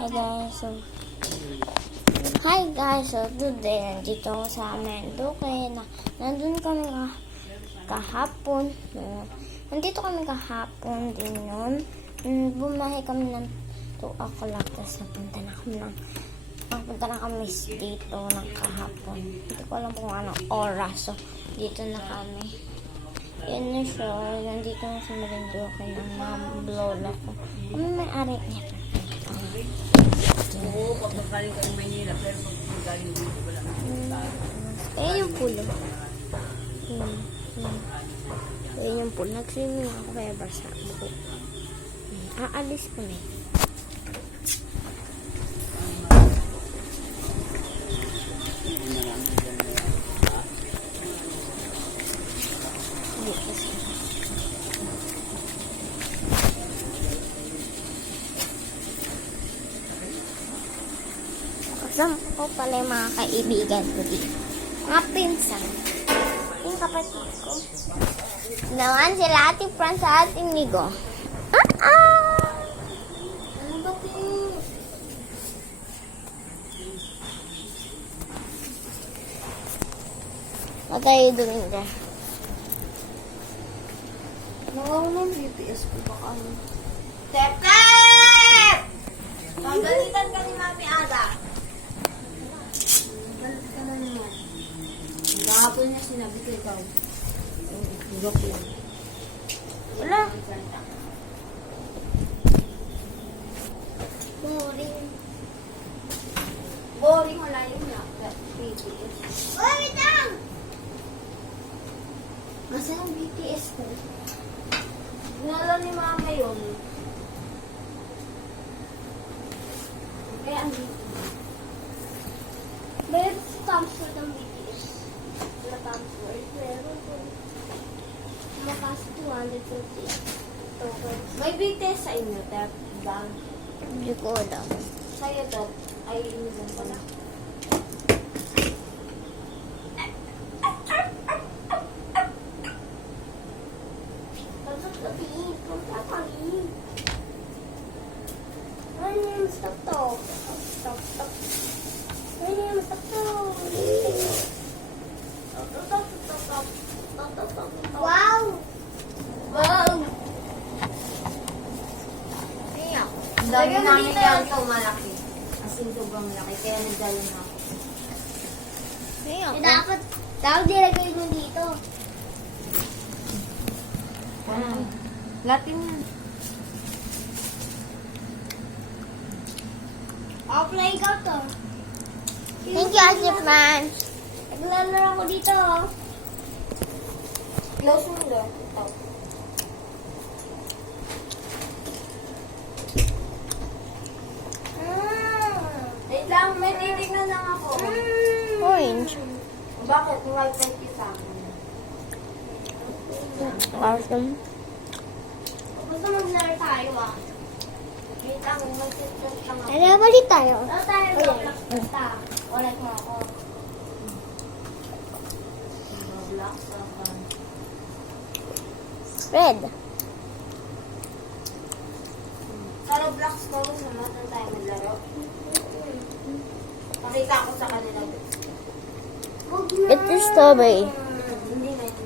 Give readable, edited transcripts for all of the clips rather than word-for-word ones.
Hi guys, so today nandito ako sa Mendoque na nandun kami kahapon. Nandito kami kahapon din yun. Bumahay kami ng 2 o'clock tapos napunta na kami dito ng kahapon. Hindi ko alam kung anong oras. So, dito na kami. Yan na siya. Nandito na sa Mendoque ng lola ko. Ano may-ari niya? Oo, pag magaling ka ng Maynila, pero pag magaling dito, wala na. Ayan yung pulo. Ayan yung pulo. Nag-swimming ako kaya basa ako. Aalis kami. Kasama ko pala yung mga kaibigan ko dito. Mga pinsan. Yung kapatid ko. Naman sila Ate Fran sa Ate Migo. Ano ba po? What are you doing there? Nawawala ng BTS ko baka ano. Tep! Pagalitan ka ni Mami Ada. Galit ka na naman. Kahapon niya sinabi ko ikaw. Joke lang. Wala. Boring. Boring, wala yun nga. BTS. Uy, wait lang! Masa yung BTS ko? Nala ni mama yun. Kaya ang BTS. Meron sa Tamsford ang BTS. Wala Tamsford. Meron po. Makas 250. May BTS sa inyo, Tep. Bang. Hindi ko alam. Sa'yo, Tep. Ay, inizan pala. Stop to. Stop. Stop to. Wow! Wow! Ayan. Ang dami namin yan ito malaki. As in, sobrang malaki. Kaya nagdala na ako. Ayan. Dapat dilagay mo dito. Latin yan. Apply ka to. Thank you, Ate Fran. Naglalaro ako dito. Close mo doon. Ito. Wait lang, may titignan lang ako. Orange. Bakit? May wifi kita. Awesome. Gusto maglaro tayo ah. Wait lang, mag-sit-sit lang ako. Ano, balik tayo. Ano tayo Roblox basta? Ulit mo ako. Roblox ako. Red. Sa Roblox ko, saan tayo maglaro? Pakita ko sa kanila. It is strawberry. Hindi na ito.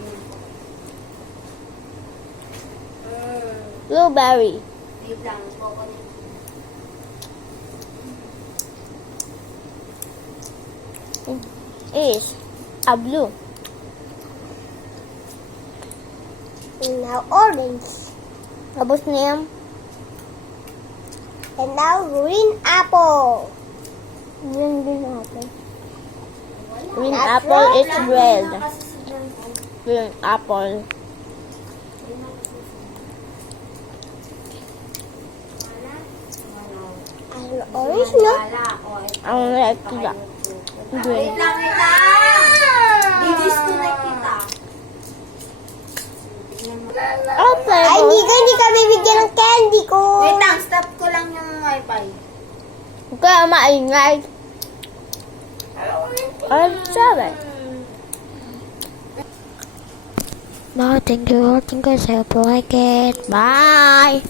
Blueberry. Wait lang, coconut. Is a blue. And now orange. Tapos na yan. And now green apple. Green apple. Green apple is red. Green apple. Ang orange na. Ang red kita. Green. Wait lang. Di-disconnect kita. Okay. Ay, hindi ka bibigyan ng candy ko. Wait lang, stop ko lang yung wifi. Huwag kaya maingay. I'm sorry. No, thank you. Thank you. Say like it. Bye.